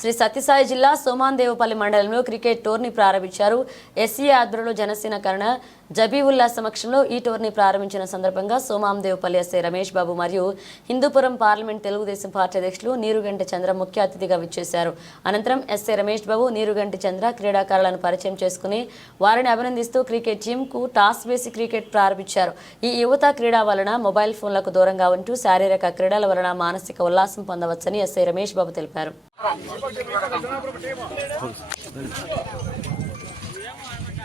శ్రీ సత్యసాయి జిల్లా సోమాందేవపల్లి మండలంలో cricket tourney ప్రారంభించారు. ఎస్సీ ఆధ్వర్యంలో జనసేన కరణ జబీవుల్లా సమక్షంలో ఈ టోర్నీ ప్రారంభించిన సందర్భంగా సోమాందేవపల్లి ఎస్ఐ రమేష్ బాబు మరియు హిందూపురం పార్లమెంట్ తెలుగుదేశం పార్టీ అధ్యక్షులు నీరుగంటి చంద్ర ముఖ్య అతిథిగా విచ్చేశారు. అనంతరం ఎస్ఐ రమేష్ బాబు నీరుగంటి చంద్ర క్రీడాకారులను పరిచయం చేసుకుని వారిని అభినందిస్తూ క్రికెట్ టీంకు టాస్ వేసి క్రికెట్ ప్రారంభించారు. ఈ యువత క్రీడ వలన మొబైల్ ఫోన్లకు దూరంగా ఉంటూ శారీరక క్రీడల వలన మానసిక ఉల్లాసం పొందవచ్చని ఎస్ఐ రమేష్ బాబు తెలిపారు.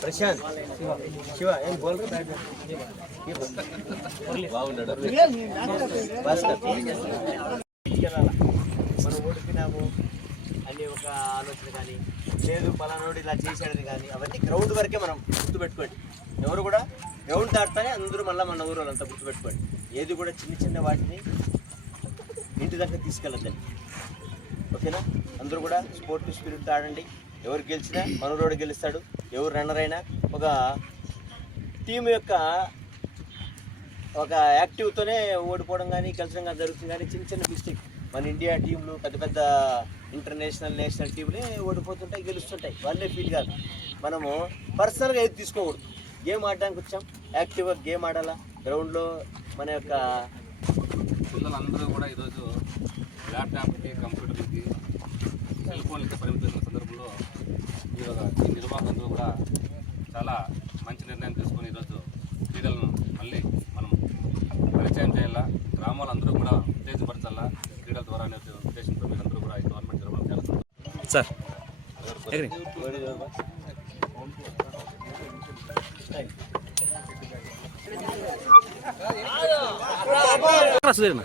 ప్రశాంత్. శివ ఏం బోల్ బాగున్నాడు భాస్కర్ మనం ఓడిపోయినాము ఒక ఆలోచన కానీ లేదు పలానోడు ఇలా చేశాడని కానీ అవన్నీ గ్రౌండ్ వరకే మనం గుర్తుపెట్టుకోండి. ఎవరు కూడా గ్రౌండ్ దాటుతానే అందరూ మళ్ళీ మన ఊరు వాళ్ళంతా గుర్తుపెట్టుకోండి. ఏది కూడా చిన్న చిన్న వాటిని ఇంటి దగ్గర తీసుకెళ్ళద్దండి. ఓకేనా? అందరూ కూడా స్పోర్ట్ స్పిరిట్ ఆడండి. ఎవరు గెలిచినా మనోడు గెలుస్తాడు. ఎవరు రన్నర్ అయినా ఒక టీం యొక్క ఒక యాక్టివ్తోనే ఓడిపోవడం కానీ గెలిచడం కానీ జరుగుతుంది కానీ చిన్న చిన్న మిస్టేక్. మన ఇండియా టీంలు పెద్ద పెద్ద ఇంటర్నేషనల్ నేషనల్ టీంలే ఓడిపోతుంటాయి గెలుస్తుంటాయి. వాళ్ళే ఫీల్ కాదు. మనము పర్సనల్గా ఏది తీసుకోకూడదు. గేమ్ ఆడడానికి వచ్చాం. యాక్టివ్గా గేమ్ ఆడాలా? గ్రౌండ్లో మన యొక్క పిల్లలందరూ కూడా ఈరోజు ల్యాప్టాప్కి కంప్యూటర్కి సెల్ ఫోన్లకి పరిమితమైన సందర్భంలో ఈరోజు ఈ నిర్వాహకులందరూ కూడా చాలా మంచి నిర్ణయం తీసుకొని ఈరోజు క్రీడలను మళ్ళీ మనం చేయాలా గ్రామాలందరూ కూడా ఉత్తేజపరచాలా? క్రీడల ద్వారా అనే ఉద్దేశంతో మీరందరూ కూడా ఈ గవర్నమెంట్ జరగడం చాలా సార్. ఎగిరి సుధీర్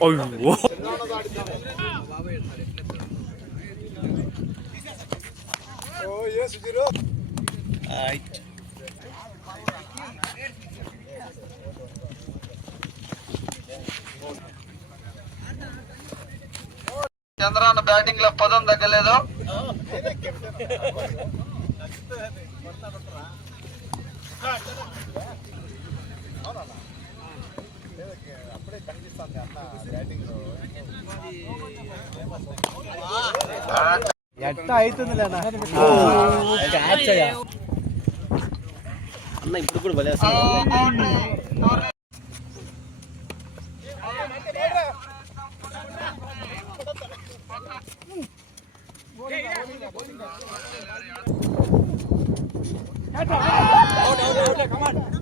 అయ్యో. చంద్రాన్న బ్యాటింగ్లో పదం తగ్గలేదు. అవునా? మనకి అప్పుడే కనిపిస్తుంది అన్న బ్యాటింగ్ ఎట్ట అవుతుందిలే అన్న ఇప్పుడు కూడా భలే Out, out, out, come on.